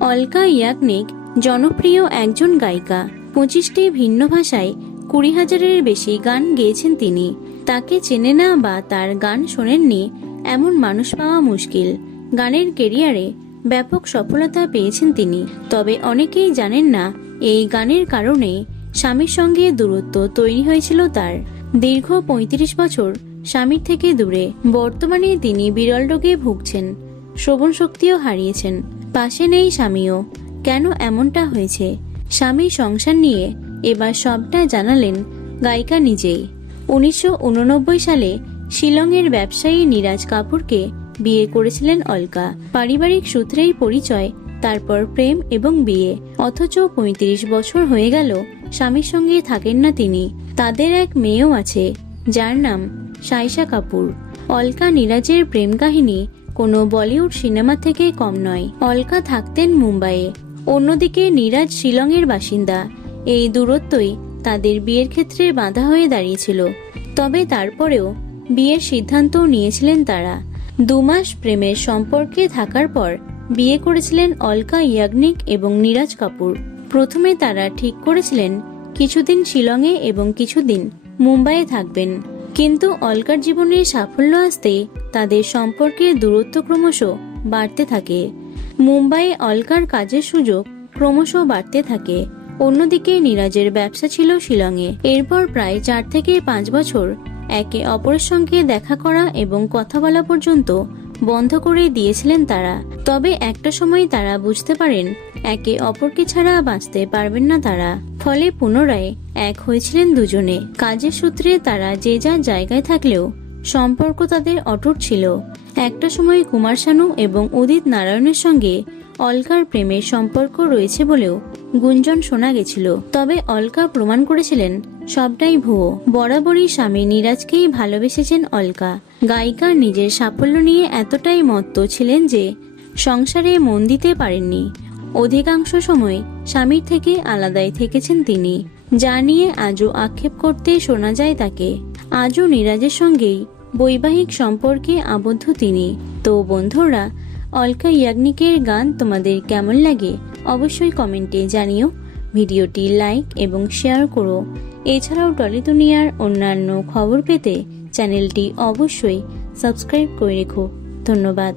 অলকা ইয়াগনিক জনপ্রিয় একজন গায়িকা। 25টি ভিন্ন ভাষায় 20,000-এর বেশি গান গেয়েছেন তিনি। তাকে চেনে না বা তার গান শোনেননি এমন মানুষ পাওয়া মুশকিল। গানের কেরিয়ারে ব্যাপক সফলতা পেয়েছেন তিনি। তবে অনেকেই জানেন না এই গানের কারণে স্বামীর সঙ্গে দূরত্ব তৈরি হয়েছিল তার। দীর্ঘ 35 বছর স্বামীর থেকে দূরে। বর্তমানে তিনি বিরল রোগে ভুগছেন, শ্রবণ শক্তিও হারিয়েছেন। পাশে নেই স্বামীও। কেন এমনটা হয়েছে? স্বামীর সংসার নিয়ে এবার সবটা জানালেন গায়িকা নিজেই। 1989 সালে শিলংয়ের ব্যবসায়ী নীরাজ কাপুরকে বিয়ে করেছিলেন অলকা। পারিবারিক সূত্রেই পরিচয়, তারপর প্রেম এবং বিয়ে। অথচ 35 বছর হয়ে গেল স্বামীর সঙ্গে থাকেন না তিনি। তাদের এক মেয়েও আছে, যার নাম সাইশা কাপুর। অলকা নীরাজের প্রেম কাহিনী কোনো বলিউড সিনেমা থেকে কম নয়। অলকা থাকতেন মুম্বাইয়ে, অন্যদিকে নীরাজ শিলংয়ের বাসিন্দা। এই দূরত্বই তাদের বিয়ের ক্ষেত্রে বাধা হয়ে দাঁড়িয়েছিল। তবে তারপরেও বিয়ের সিদ্ধান্ত নিয়েছিলেন তারা। 2 মাস প্রেমের সম্পর্কে থাকার পর বিয়ে করেছিলেন অলকা ইয়াগনিক এবং নীরাজ কাপুর। প্রথমে তারা ঠিক করেছিলেন কিছুদিন শিলংয়ে এবং কিছুদিন মুম্বাইয়ে থাকবেন। কিন্তু অলকার জীবনে সাফল্য আসতে তাদের সম্পর্কের দূরত্ব ক্রমশ বাড়তে থাকে। মুম্বাইয়ে অলকার কাজের সুযোগ ক্রমশ বাড়তে থাকে। অন্যদিকে নীরাজের ব্যবসা ছিল শিলংয়ে। এরপর প্রায় 4 থেকে 5 বছর একে অপরের সঙ্গে দেখা করা এবং কথা বলা পর্যন্ত বন্ধ করে দিয়েছিলেন তারা। তবে একটা সময় তারা বুঝতে পারেন একে অপরকে ছাড়া বাঁচতে পারবেন না তারা। ফলে পুনরায় এক হয়েছিলেন দুজনে। কাজের সূত্রে তারা যে যার জায়গায় থাকলেও সম্পর্ক তাদের অটুট ছিল। একটা সময় কুমার শানু এবং উদিত নারায়ণের সঙ্গে অলকার প্রেমের সম্পর্ক রয়েছে বলেও গুঞ্জন শোনা গেছিল। তবে অলকা প্রমাণ করেছিলেন সবটাই ভুয়ো। বরাবরই স্বামী নীরাজকেই ভালোবেসেছেন অলকা। গায়িকা নিজের সাফল্য নিয়ে এতটাই মত্ত ছিলেন যে সংসারে মন দিতে পারেননি। অধিকাংশ সময় স্বামীর থেকে আলাদাই থেকেছেন তিনি, যা নিয়ে আজও আক্ষেপ করতে শোনা যায় তাকে। আজও নীরাজের সঙ্গেই বৈবাহিক সম্পর্কে আবদ্ধ তিনি। তো বন্ধুরা, অলকা ইয়াগনিকের গান তোমাদের কেমন লাগে অবশ্যই কমেন্টে জানিও। ভিডিওটি লাইক এবং শেয়ার করো। এছাড়াও টলি দুনিয়ার অন্যান্য খবর পেতে চ্যানেলটি অবশ্যই সাবস্ক্রাইব করে রেখো। ধন্যবাদ।